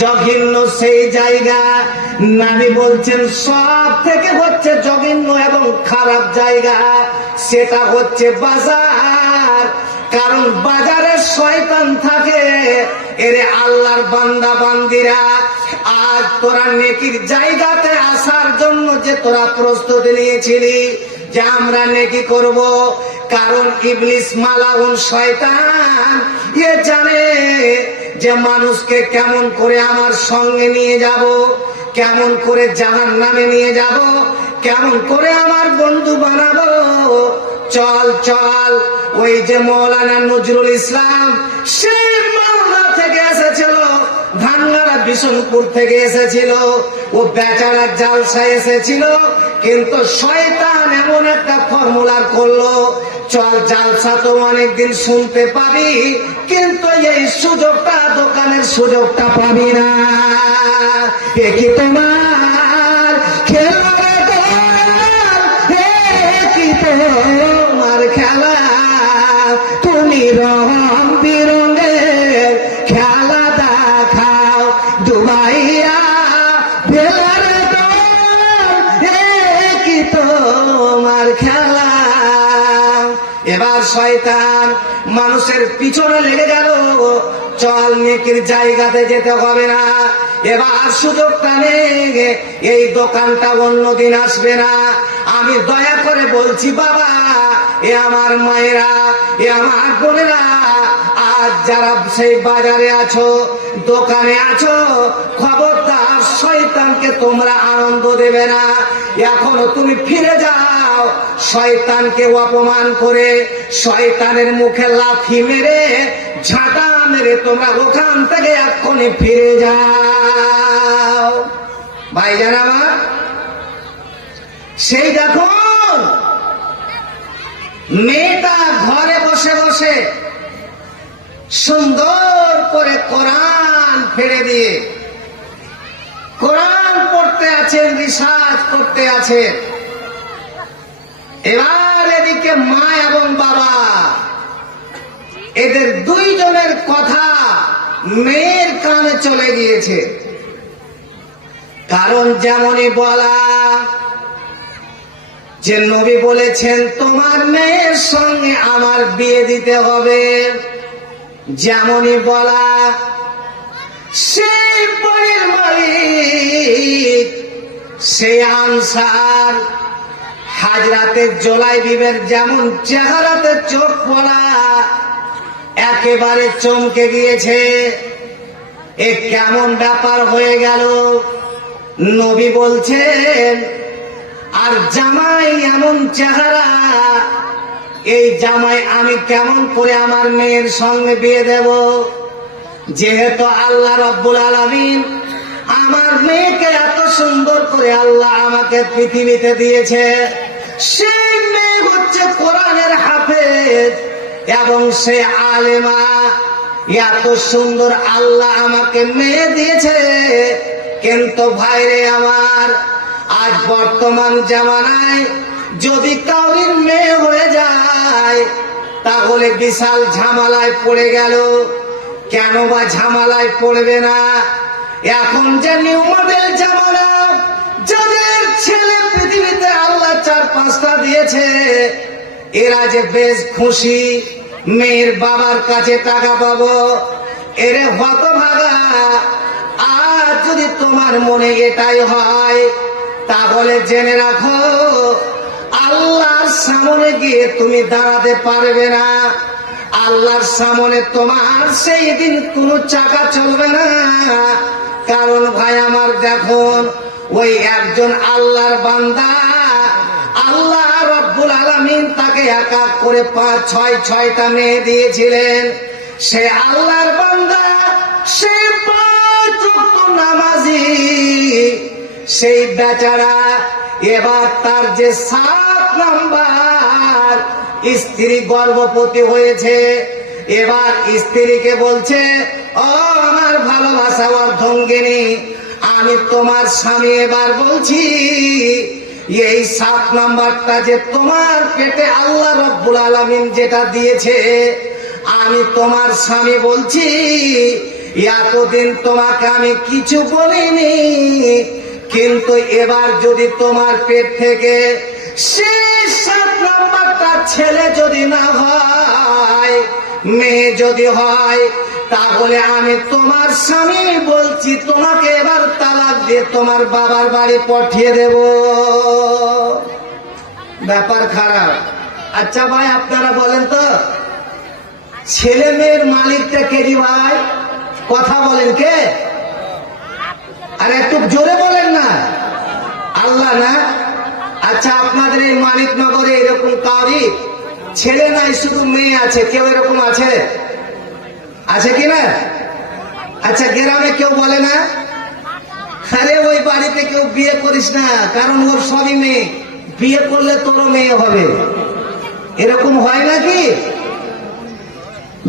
জঘন্য সেই জায়গা। নবী বলছেন সব থেকে হচ্ছে জঘন্য এবং খারাপ জায়গা সেটা হচ্ছে বাজার। কারণ বাজারে শয়তান থাকে। এরে আল্লাহর বান্দা বান্দিরা, আজ তোরা নেকির জায়গাতে আসার জন্য যে তোরা প্রস্তুতি নিয়েছিলি যে আমরা নেকি করব, কারণ ইবলিস মালাউন শয়তান এ জানে যে মানুষকে কেমন করে আমার সঙ্গে নিয়ে যাব, কেমন করে জাহান্নামে নিয়ে যাব, কেমন করে আমার বন্ধু বানাবো। চল চল, ওই যে মৌলানা নজরুল ইসলাম সে মাওনা থেকে এসেছিল, ভাঙ্গারা বিশনপুর থেকে এসেছিল, ও বেচারা জালসায় এসেছিল, কিন্তু শয়তান এমন একটা ফর্মুলা করলো, চল জালসা তো অনেকদিন শুনতে পাবি, কিন্তু এই সুযোগটা দোকানের সুযোগটা পাবি না। এ কি তোমার খেলা, কি তোমার খেলা, তুমি রং বিরঙের খেলা দেখাও দুবাইয়া ভেলার কি তোমার খেলা। এবার শয়তান মানুষের পিছনে লেগে গেল, চল নেকির জায়গাতে যেতে হবে না, এবার সুযোগটা নেই, এই দোকানটা অন্যদিন আসবে না। আমি দয়া করে বলছি বাবা, এ আমার মায়েরা, এ আমার বোনেরা, আজ যারা সেই বাজারে আছো, দোকানে আছো, খবরদার শয়তানকে তোমরা আনন্দ দেবে না। এখনো তুমি ফিরে যাও, শয়তানকে অপমান করে শয়তানের মুখে লাথি মেরে ঝাঁটা মেরে তোমরা ওখান থেকে এক্ষুনি ফিরে যাও। ভাইজান আমার, সেই দেখুন মেয়েটা ঘরে বসে বসে সুন্দর করে কোরআন ফেলে দিয়ে কোরআন পড়তে আছেন, রিসার্চ করতে আছেন। এবার এদিকে মা এবং বাবা, এদের দুইজনের কথা মেয়ের কানে চলে গিয়েছে। কারণ যেমনই বলা যে নবী বলেছেন তোমার মেয়ের সঙ্গে আমার বিয়ে দিতে হবে, যেমনই বলা সেই বাড়ির মালিক সেই আনসার হাজরাতে জোলাই বিবের যেমন চেহারাতে চোখ পড়া একেবারে চমকে গিয়েছে। এ কেমন ব্যাপার হয়ে গেল? নবী বলছেন আর জামাই এমন চেহারা, এই জামাই আমি কেমন করে আমার মেয়ের সঙ্গে বিয়ে দেব? যেহেতু আল্লাহ রাব্বুল আলামিন আমার মেয়েকে এত সুন্দর করে আল্লাহ আমাকে পৃথিবীতে দিয়েছে, সেই মেয়ে হচ্ছে কোরআনের হাফেজ এবং সে আলেমা, এত সুন্দর আল্লাহ আমাকে মেয়ে দিয়েছে। কিন্তু ভাইরে আমার, আজ বর্তমান জামানায় যদি কাউরির মেয়ে হয়ে যায় তাহলে বিশাল ঝামেলায় পড়ে গেল। কেন বা ঝামেলায় পড়বে না? এখন যে নিউ মডেল জামানা, যাদের ছেলে পৃথিবীতে আল্লাহ 4-5টা দিয়েছে, এরা যে বেশ খুশি মেয়ের বাবার কাছে টাকা পাবো। এরে হতভাগা, আর যদি তোমার মনে এটাই হয় তাহলে জেনে রাখো আল্লাহর সামনে গিয়ে তুমি দাঁড়াতে পারবে না। আল্লাহর সামনে তোমার সেই দিন কোনো চাকা চলবে না। কারণ ভাই আমার দেখুন, ওই একজন আল্লাহর বান্দা, আল্লাহ রাব্বুল আলামিন তাকে এক এক করে 5-6টা মেয়ে দিয়েছিলেন। সে আল্লাহর বান্দা, সে 5 ওয়াক্ত নামাজি, সেই বেচারা এবার তার যে 7 নাম্বার স্ত্রী গর্ভবতী হয়েছে, এবার স্ত্রীকে বলছে ও আমার ভালোবাসা অর্ধঙ্গিনী, আমি তোমার স্বামী এবার বলছি এই 7 নাম্বারটা যে তোমার পেটে আল্লাহ রাব্বুল আলামিন যেটা দিয়েছে, আমি তোমার স্বামী বলছি এতদিন তোমাকে আমি কিছু বলিনি, কিন্তু এবার যদি তোমার পেট থেকে 7 নাম্বারটা ছেলে যদি না হয়, মেয়ে যদি হয়, তাহলে আমি তোমার স্বামী বলছি তোমাকে এবার তালাক দিয়ে তোমার বাবার বাড়ি পাঠিয়ে দেব। ব্যাপার খারাপ। আচ্ছা ভাই, আপনারা বলেন তো, ছেলে মেয়ের মালিকটা কে জি ভাই? কথা বলেন, কে? আর একটু জোরে বলেন না। আল্লাহ না? আচ্ছা, আপনাদের এই মানিকনগরে এরকম কারি ছেলে নাই, শুধু মেয়ে আছে, কেউ এরকম আছে? আছে কি না? আচ্ছা, গ্রামে কেউ বলে না, আরে ওই বাড়িতে কেউ বিয়ে করিস না, কারণ ওর সবই মেয়ে, বিয়ে করলে তোরও মেয়ে হবে? এরকম হয় নাকি?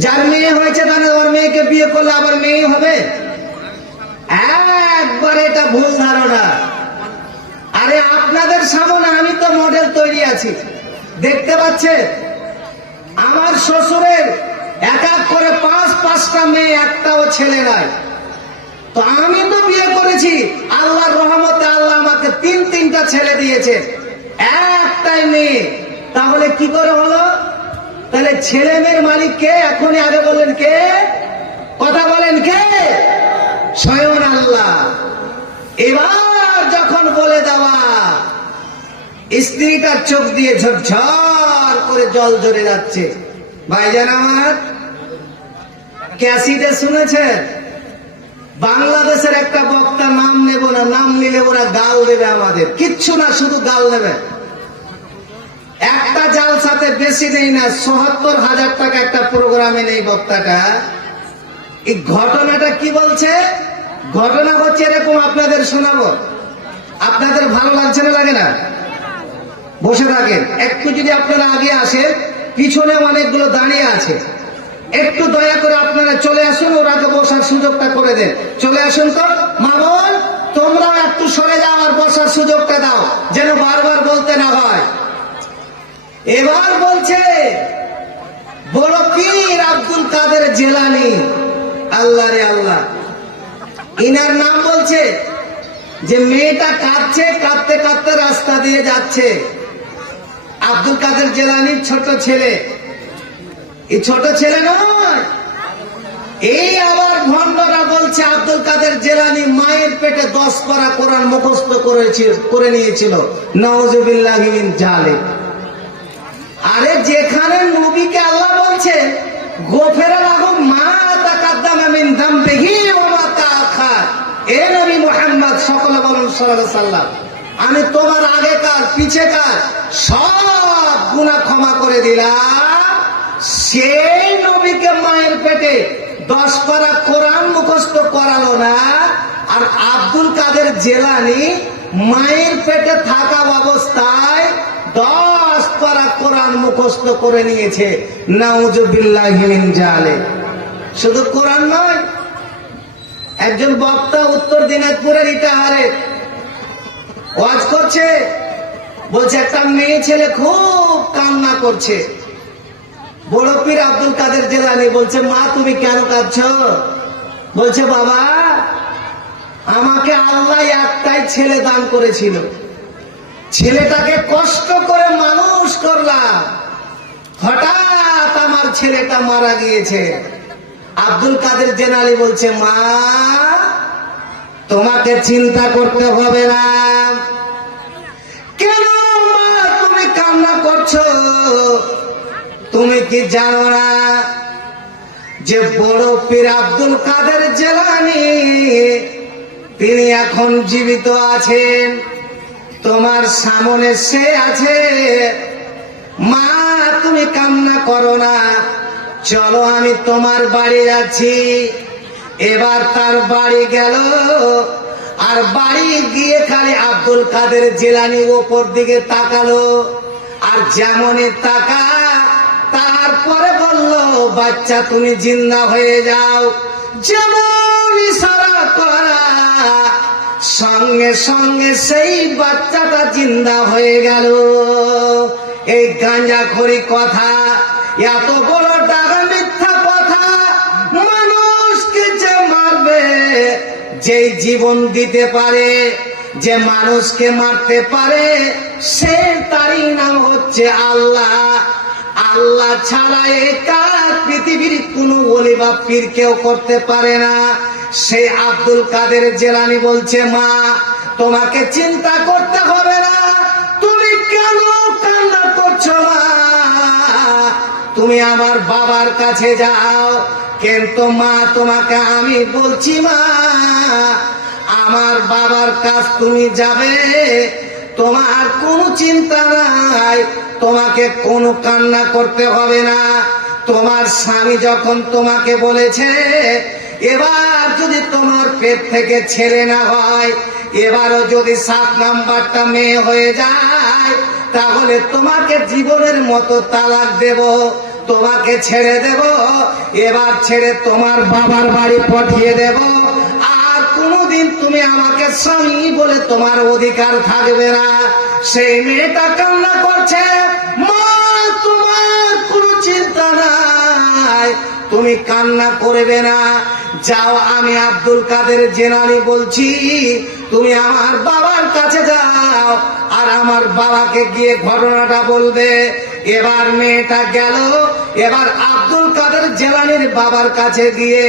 যার মেয়ে হয়েছে তাহলে ওর মেয়েকে বিয়ে করলে আবার মেয়ে হবে? একবার এটা ভুল ধারণা। আরে আপনাদের সামনে আমি তো মডেল তৈরি আছি, দেখতে পাচ্ছেন? আমার শ্বশুরের এক এক করে 5-5টা মেয়ে, একটাও ছেলে নাই। তো আমি তো বিয়ে করেছি, আল্লাহর রহমতে আল্লাহ আমাকে 3-3টা ছেলে দিয়েছে, একটাই মেয়ে। তাহলে কি করে হলো? তাহলে ছেলে মেয়ের মালিক কে? এখনই আগে বলেন কে? কথা বলেন, কে? স্বয়ং আল্লাহ। এবার যখন বলে দেওয়া, স্ত্রীটার চোখ দিয়ে ঝরঝর করে জল ঝরে যাচ্ছে। ভাইজান আমার, ক্যাসিডে শুনেছেন বাংলাদেশের একটা বক্তা, নাম নেব না, নাম নিলে ওরা গাল দেবে আমাদের, কিচ্ছু না, শুধু গাল দেবে। একটা জালসাতে বেশি নেই না, ৭৪,০০০ টাকা একটা প্রোগ্রামে নেই বক্তাটা। এই ঘটনাটা কি বলছে? ঘটনা হচ্ছে এরকম, আপনাদের শোনাবো। আপনাদের ভালো লাগছে না? লাগে না? বসে থাকেন। একটু যদি আপনারা আগে আসেন, পিছনে অনেকগুলো দাঁড়িয়ে আছে, একটু দয়া করে আপনারা চলে আসুন, ওরাকে বসার সুযোগটা করে দেন। চলে আসুন তো মা বোন, তোমরাও একটু সরে যাও আর বসার সুযোগটা দাও, যেন বারবার বলতে না হয়। এবার বলছে বড় পীর আব্দুল কাদের জিলানী, আল্লাহ রে আল্লাহ, ইনার নাম বলছে যে মেয়েটা কাঁদছে, কাঁদতে কাঁদতে রাস্তা দিয়ে যাচ্ছে। আব্দুল কাদের জিলানীর ছোট ছেলে, এই ছোট ছেলে নয়, এই আবার ভণ্ডরা বলছে আব্দুল কাদের জিলানী মায়ের পেটে 10 পারা কোরআন মুখস্থ করে নিয়েছিল। নাউজুবিল্লাহি মিন জালিক। আরে যেখানে নবীকে আল্লাহ বলছে গোফেরা লাহুম মা তাকাদ্দামা মিন যামবিহি ওয়া মা তাআখার, এ নবী মুহাম্মদ সকলে বলুন সাল্লাল্লাহু আলাইহি সাল্লাম, আমি তোমার আগেকার পিছেকার সব গুনাহ ক্ষমা করে দিলাম। সেই নবীকে মায়ের পেটে 10 পারা কোরআন মুখস্থ করালো না, আর আব্দুল কাদের জিলানী মায়ের পেটে থাকা অবস্থায় 10 পারা কোরআন মুখস্থ করে নিয়েছে। নাউজুবিল্লাহি মিন জালিক। শুধু কোরআন নয়, একজন বক্তা উত্তর দিনাজপুরের ইটাহারে ওয়াজ করছে, বলছে একটা মেয়ে ছেলে খুব কান্না করছে। বড় পীর আব্দুল কাদের জিলানী বলছে, মা তুমি কেন কাঁদছো? বলছে, বাবা আমাকে আল্লাহ একটাই ছেলে দান করেছিল, ছেলেটাকে কষ্ট করে মানুষ করলাম, হঠাৎ আমার ছেলেটা মারা গিয়েছে। আব্দুল কাদের জিলানী বলছে, মা তোমাকে চিন্তা করতে হবে না। কেন মা তুমি কান্না করছো? তুমি কি জানো না যে বড় পীর আব্দুল কাদের জিলানী তিনি এখন জীবিত আছেন, তোমার সামনে সে আছে। মা তুমি কান্না করো না, চলো আমি তোমার বাড়ি যাচ্ছি। এবার তার বাড়ি গেল, আর বাড়ি গিয়ে খালি আব্দুল কাদের জিলানী ওপর দিকে তাকালো, আর যেমনই তাকা, তারপরে বলল, বাচ্চা তুমি জিন্দা হয়ে যাও। যেমন ইশারা করা, সঙ্গে সঙ্গে সেই বাচ্চাটা জিন্দা হয়ে গেল। এই গাঁজাখড়ি কথা, এত বড় টাকা মিথ্যা কথা, মানুষকে যে যে জীবন দিতে পারে, যে মানুষকে মারতে পারে, সে তারই নাম হচ্ছে আল্লাহ। আল্লাহ ছাড়া এই কাজ পৃথিবীর কোন ওলি বা পীর কেউ করতে পারে না। সেই আব্দুল কাদের জিলানী বলছে, মা তোমাকে চিন্তা করতে হবে না, তুমি কেন কান্না করছো মা, তুমি আমার বাবার কাছে যাও। কিন্তু মা তোমাকে আমি বলছি মা, আমার বাবার কাছ তুমি যাবে, তোমার কোনো চিন্তা নাই, তোমাকে কোনো কান্না করতে হবে না। তোমার স্বামী যখন তোমাকে বলেছে এবার যদি তোমার পেট থেকে ছেলে না হয়, এবারও যদি 7 নাম্বারটা মেয়ে হয়ে যায়, তাহলে তোমাকে জীবনের মতো তালাক দেব, তোমাকে ছেড়ে দেব, এবার ছেড়ে তোমার বাবার বাড়ি পাঠিয়ে দেব। আর কোনদিন তুমি আমাকে স্বামী বলে তোমার অধিকার থাকবে না। সেই মেয়েটা কান্না করছে, মা তোমার কোনো চিন্তা নাই, তুমি কান্না করবে না, যাও আমি আব্দুল কাদের জিলানী বলছি, তুমি আমার বাবার কাছে যাও আর আমার বাবাকে গিয়ে ঘটনাটা বলবে। এবার মেয়েটা গেল, এবার আব্দুল কাদের জিলানীর বাবার কাছে গিয়ে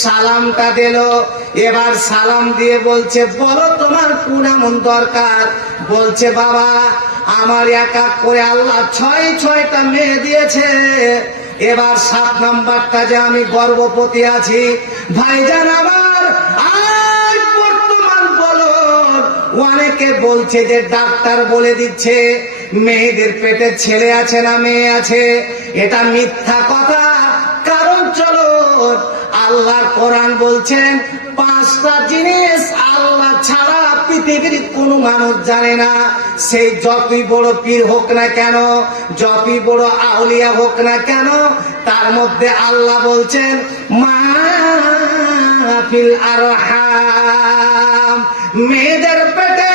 সালামটা দিল। এবার সালাম দিয়ে বলছে, বলো তোমার কোন এমন দরকার? বলছে, বাবা আমার এক এক করে আল্লাহ 6টা মেয়ে দিয়েছে, এবার 7 নাম্বারটা যে আমি গর্ভবতী আছি। ভাইজান আমার আজ বর্তমান বলো, অনেকে বলছে যে ডাক্তার বলে দিচ্ছে মেয়েদের পেটে ছেলে আছে না মেয়ে আছে, এটা মিথ্যা কথা। কারণ চলো আল্লাহর কোরআন বলছেন 5টা জিনিস আল্লাহ ছাড়া পৃথিবীর কোন মানুষ জানে না। সেই যতই বড় পীর হোক না কেন, যতই বড় আউলিয়া হোক না কেন, তার মধ্যে আল্লাহ বলছেন মা ফিল আরহাম, মেয়েদের পেটে।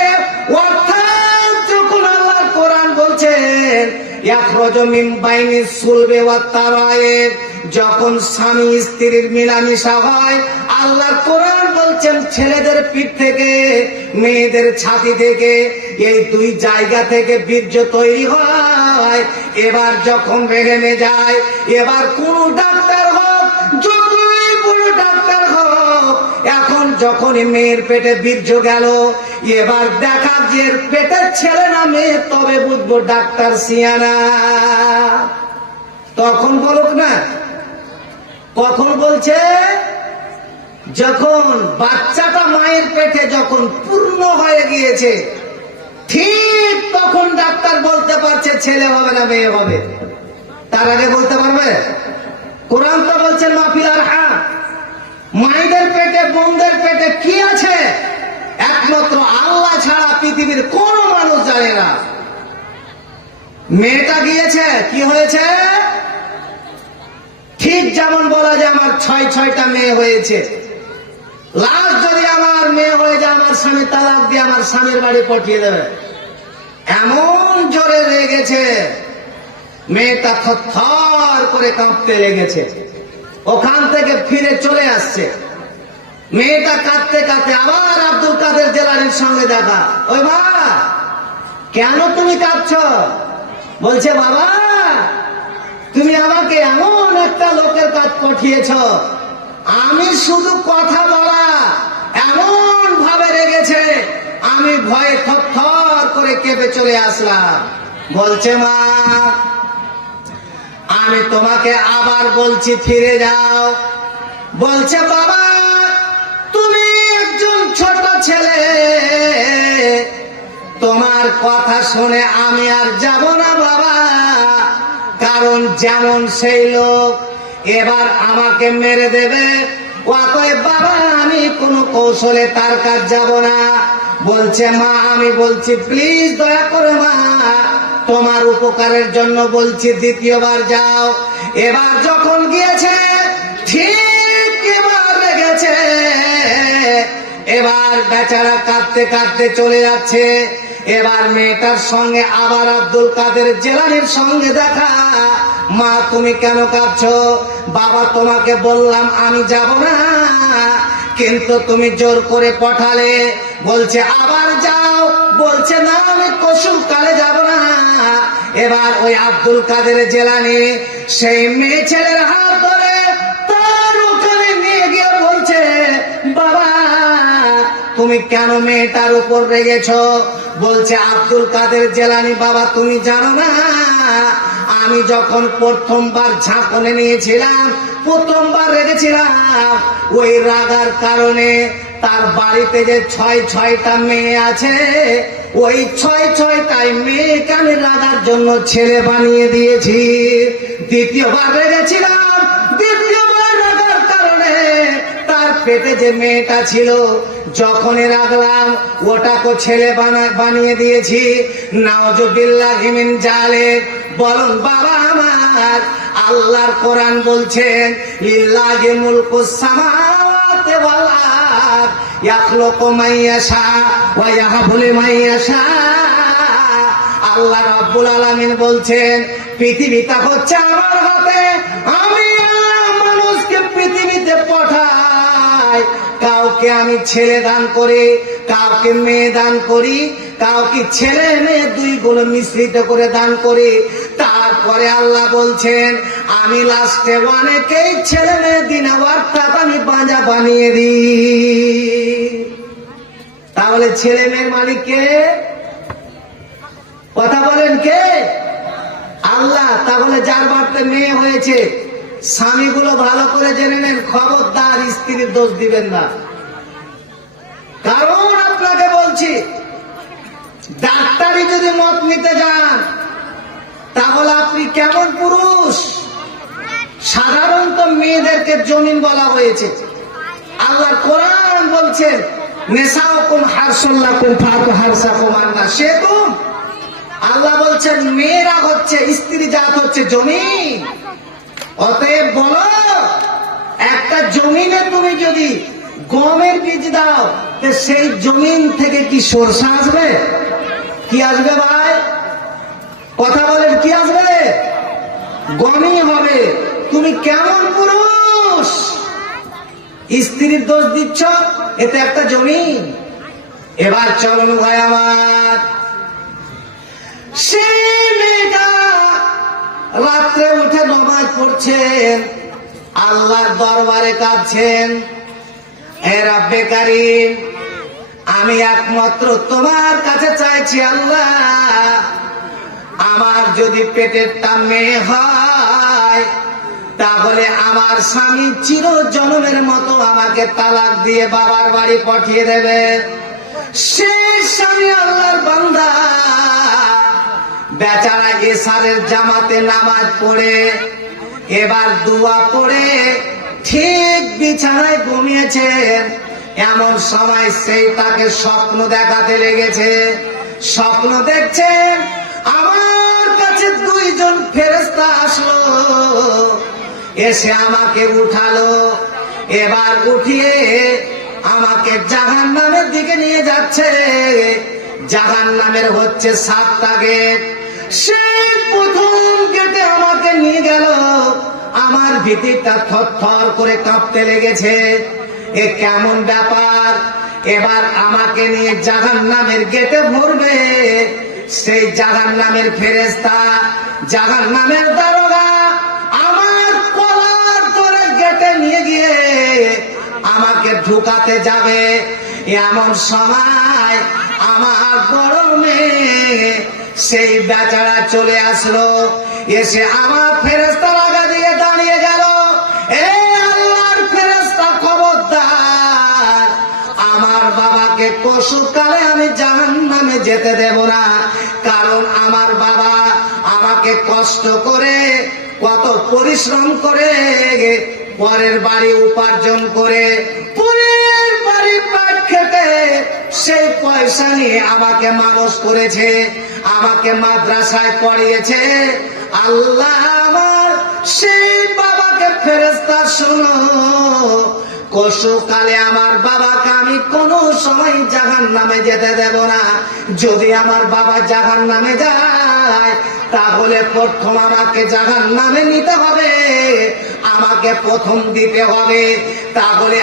অর্থাৎ যখন আল্লাহর কোরআন বলছেন ইয়াখরুজু মিন বাইনি সুলবি ওয়াত তারায়েব, যখন স্বামী স্ত্রীর মিলামিশা হয়, আল্লাহর কোরআন বলছেন ছেলেদের পিঠ থেকে, মেয়েদের ছাতি থেকে, এই 2 জায়গা থেকে বীর্য তৈরি হয়। এবার যখন ভেঙে যায়, এবার কোন ডাক্তার হোক, যতই বড় ডাক্তার হোক, এখন যখন মেয়ের পেটে বীর্য গেল, এবার দেখা যে পেটের ছেলে না মেয়ে, তবে বুঝবো ডাক্তার সিয়ানা। তখন বলুক না, কখন বলছে? যখন বাচ্চাটা মায়ের পেটে যখন পূর্ণ হয়ে গিয়েছে, ঠিক তখন ডাক্তার বলতে পারছে ছেলে হবে না মেয়ে হবে। তার আগে বলতে পারবে? কোরআন তো বলছে মাফিল আরহাম, মায়েদের পেটে বোনদের পেটে কি আছে একমাত্র আল্লাহ ছাড়া পৃথিবীর কোন মানুষ জানে না। মেয়েটা গিয়েছে, কি হয়েছে? ঠিক যেমন বলা যায় আমার 6টা মেয়ে হয়েছে, লাস্ট যদি আমার মেয়ে হয়ে যায়, আমার স্বামী তালাক দিয়ে আমার স্বামীর বাড়ি পাঠিয়ে দেবে। এমন জোরে লেগেছে, মেয়েটা থরথর করে কাঁপতে লেগেছে। ওখান থেকে ফিরে চলে আসছে, মেয়েটা কাঁদতে কাঁদতে আবার আব্দুল কাদের জিলানীর সঙ্গে দেখা। ওই মা কেন তুমি কাঁদছো? বলছে, বাবা তুমি আমাকে এমন একটা লোকের কাজ পাঠিয়েছ, আমি শুধু কথা বলা এমন ভাবে রেগেছে, আমি ভয়ে থরথর করে কেঁপে চলে আসলাম। বলছে, মা আমি তোমাকে আবার বলছি ফিরে যাও। বলছে, বাবা তুমি একজন ছোট ছেলে, তোমার কথা শুনে আমি আর যাব না বাবা, কারণ যেমন সেই লোক এবার আমাকে মেরে দেবে, অতএব বাবা আমি কোনো কৌশলে তার কাজ যাব না। বলছে, মা আমি বলছি প্লিজ দয়া করে মা, তোমার উপকারের জন্য বলছি দ্বিতীয়বার যাও। এবার যখন গিয়েছে, ঠিক এবার লেগেছে, এবার বেচারা কাঁদতে কাঁদতে চলে যাচ্ছে। এবার মেয়েটার সঙ্গে আবার আব্দুল কাদের জিলানীর সঙ্গে দেখা। মা তুমি কেন কাঁদছো? বাবা তোমাকে বললাম আমি যাব না, কিন্তু তুমি জোর করে পাঠালে, বলছে আবার যাও, বলছে না আমি কসুকালে যাব না। এবার ওই আব্দুল কাদের জিলানী সেই মেয়ে ছেলের হাত ধরে তার ওখানে নিয়ে গিয়ে বলছে, বাবা তুমি কেন মেয়েটার উপর রেগেছ? বলছে আব্দুল কাদের জিলানী, বাবা তুমি জানো না, আমি যখন প্রথমবার ঝাঁকনে নিয়েছিলাম, প্রথমবার রেগেছিলাম, ওই রাগার কারণে তার বাড়িতে যে ছয়টা মেয়ে আছে, ওই ছয়টাই মেয়েকে আমি রাগার জন্য ছেলে বানিয়ে দিয়েছি। দ্বিতীয়বার রেগেছিলাম, দ্বিতীয়বার রাগার কারণে তার পেটে যে মেয়েটা ছিল, যখনই রাগলাম ওটাকে ছেলে বানিয়ে দিয়েছি। নাউজুবিল্লাহি মিন জালিক। বলুন বাবা আমার, আল্লাহর কোরআন বলছেন লিল্লাহি মুলকুস সামাওয়াতি ওয়াল আরদ ইয়াখলুকু মান ইয়াশা ওয়া ইয়াহাবু লিমান ইয়াশা। আল্লাহ রাব্বুল আলামিন বলছেন পৃথিবীটা হচ্ছে আমার হাতে, আমি আল্লাহ মানুষকে পৃথিবীতে পাঠাই। কাউকে আমি ছেলে দান করি, কাউকে মেয়ে দান করি, কাউকে ছেলে মেয়ে দুই গুলো মিশ্রিত করে দান করি। তারপরে আল্লাহ বলছেন আমি লাস্টে অনেকেই ছেলে মেয়ে দিনে অর্থাৎ আমি বাঁজা বানিয়ে দিই। তাহলে ছেলে মেয়ের মালিক কে? কথা বলেন কে? আল্লাহ। তাহলে যার বাড়িতে মেয়ে হয়েছে, স্বামীগুলো ভালো করে জেনে নেন, খবরদার স্ত্রীর দোষ দিবেন না। কারণ আপনাকে বলছি, ডাক্তারি যদি মত নিতে যান তাহলে আপনি কেমন পুরুষ? সাধারণত মেয়েদেরকে জমিন বলা হয়েছে। আল্লাহর কোরআন বলছেন নেসাউকুম হারসুল্লাকুম ফাতু হারসাকুম আন্নাশিতুম। আল্লাহ বলছেন মেয়েরা হচ্ছে, স্ত্রী জাত হচ্ছে জমিন। অতএব বলো, একটা জমিনে তুমি যদি গমের বীজ দাও, তো সেই জমিন থেকে কি সরষা আসবে? কি আসবে ভাই? কথা বলেন, কি আসবে? গমই হবে। তুমি কেমন পুরুষ? স্ত্রীর দোষ দিচ্ছ, এতে একটা জমিন। এবার চলুন ভাই আমার, সেই মেয়েটা রাত্রে উঠে নামাজ পড়ছেন, আল্লাহর দরবারে কাঁদছেন, হে রাব্বে কারীম, আমি একমাত্র তোমার কাছে চাইছি আল্লাহ, আমার যদি পেটেরটা মেয়ে হয় তাহলে আমার স্বামী চিরজন্মের মতো আমাকে তালাক দিয়ে বাবার বাড়ি পাঠিয়ে দেবে। সেই স্বামী আল্লাহর বান্দা বেচারা এশারের জামাতে নামাজ পড়ে, এবার দোয়া পড়ে ঠিক বিছানায় ঘুমিয়েছেন। এমন সময় সেই তাকে স্বপ্ন দেখাতে লেগেছে। স্বপ্ন দেখছেন, আমার কাছে দুইজন ফেরেশতা আসলো, এসে আমাকে উঠালো, এবার উঠিয়ে আমাকে জাহান্নামের দিকে নিয়ে যাচ্ছে। জাহান্নামের হচ্ছে 7টা গেট। সেই প্রথম গেটে আমাকে নিয়ে গেল, আমার ভিতরটা থরথর করে কাঁপতে লেগেছে। এ কেমন ব্যাপার? এবার আমাকে নিয়ে জাহান্নামের গেটে ভরবে। সেই জাহান্নামের ফেরেশতা, জাহান্নামের দারোগা আমার কলার ধরে গেটে নিয়ে গিয়ে আমাকে ঢুকাতে যাবে। এমন সময় আমার বড় মেয়ে সেই বেচারা চলে আসলো, এসে আমার ফেরেশতা লাগা দিয়ে দাঁড়িয়ে গেল। এ আল্লাহর ফেরেশতা, খবরদার, আমার বাবাকে পশুকালে আমি জাহান্নামে যেতে দেব না। কারণ আমার বাবা আমাকে কষ্ট করে, কত পরিশ্রম করে, পরের বাড়ি উপার্জন করে, পরের বাড়ি পাট খেটে সেই পয়সা নিয়ে আমাকে মানুষ করেছে, আমাকে মাদ্রাসায় পড়িয়েছে। আল্লাহ আমার সেই বাবাকে ফেরেশতা শোনো, কষ্টকালে আমার বাবাকে আমি কোনো সময় জাহান্নামে যেতে দেব না। যদি আমার বাবা জাহান্নামে যায় তাহলে প্রথম আমাকে জাহান্নামে নিতে হবে, আমাকে প্রথম দিতে হবে। তাহলে